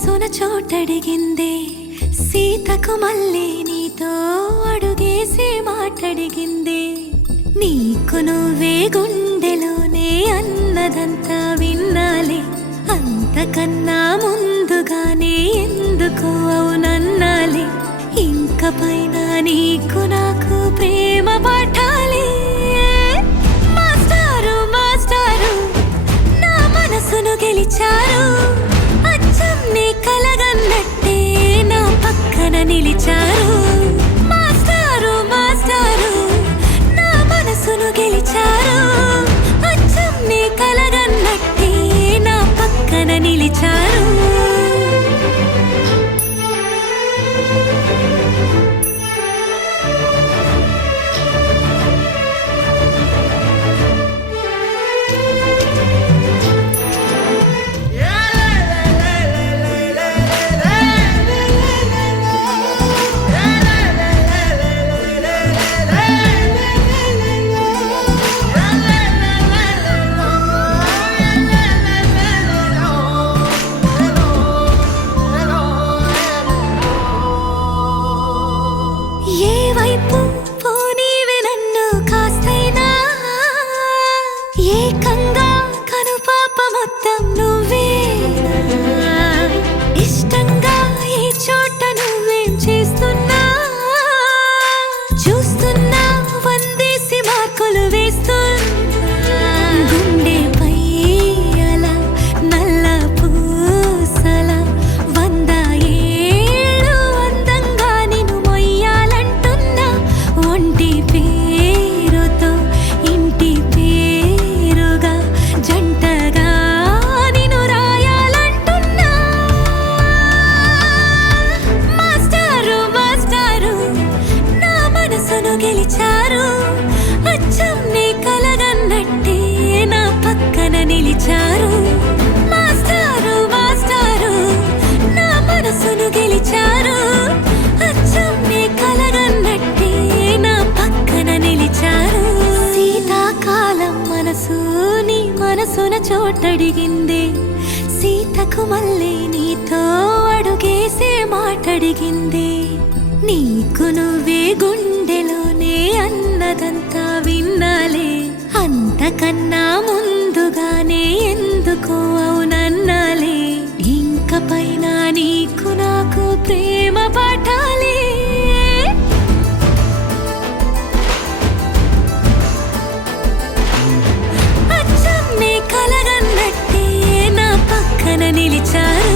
మనసున చోటడిగిందే సీతకు మళ్ళీ నీతో అడుగేసి మాటడిగిందే నీకు నువ్వే గుండెలోనే అన్నదంతా విన్నాలే అంతకన్నా ముందుగానే ఎందుకు అవునన్నాలే ఇంక పైన నీకు నాకు ప్రేమ పాఠాలే మాస్టారు మాస్టారు నా మనసును గెలిచారు అచ్చం నీ కలగన్నట్టే నా పక్కన నిలిచారు మాస్టారు మాస్టారు నా మనసును గెలిచారు అచ్చం నీ కలగన్నట్టే నా పక్కన నిలిచారు ఏకంగా కనుపాప మొత్తం నువ్వేనా ఇష్టంగా ఈ చోట నువ్వేం చేస్తున్నా చూస్తున్నా వందేసి మార్కులు వేస్తున్నా గుండెపై అలా నల్ల పూసల 100 ఏళ్ళు అందంగా నిన్ను మొయ్యాలంటున్నా ఒంటి పేరుతో ఇంటి జంటగా నిన్ను రాయాలంటున్నా మాస్టారు మాస్టారు నా మనసును గెలిచారు అచ్చం నీ కలగన్నట్టే నా పక్కన నిలిచారు మాస్టారు మాస్టారు నా మనసును గెలిచారు అచ్చం నీ కలగన్నట్టే నా పక్కన నిలిచారు శీతాకాలం మనసు మనసున చోటడిగిందే సీతకు మళ్ళీ నీతో అడుగేసే మాటడిగిందే నీకు నువ్వే గుండెలోనే అన్నదంతా విన్నాలే అంతకన్నా ముందుగానే ఎందుకు అవునన్నాలే ఇంక పైన నీకు నాకు ప్రేమ పాఠాలే కలగన్నట్టే నా పక్కన నిలిచారు